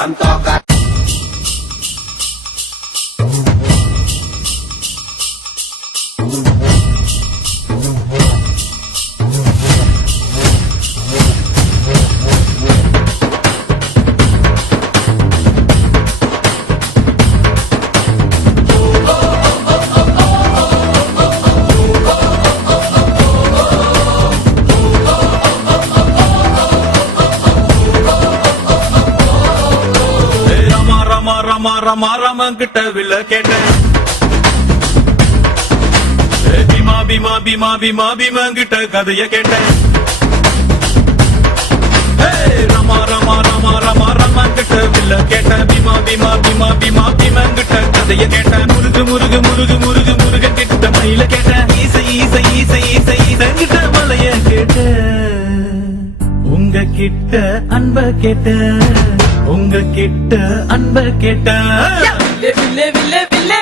cantoca. Rama கிட்ட வில்ல கேட்டேன் பீமா பீமா பீமா பீமா பீமா கிட்ட கதைய கேட்டேன் ரமா ரமா ரமா ரமா ரமா கிட்ட வில்ல கேட்டேன் பீமா பீமா பீமா பீமா பீமா கிட்ட கதைய கேட்டேன் முருகு முருகு முருகு முருகு முருகன் கிட்ட மயில கேட்டேன் ஈசை ஈசை ஈசை ஈசை ஈசன் கிட்ட மலைய கேட்டேன் உங்க கிட்ட அன்ப கேட்டேன் உங்க கிட்ட அன்ப கேட்டேன் வில்லே வில்லே வில்லே வில்லே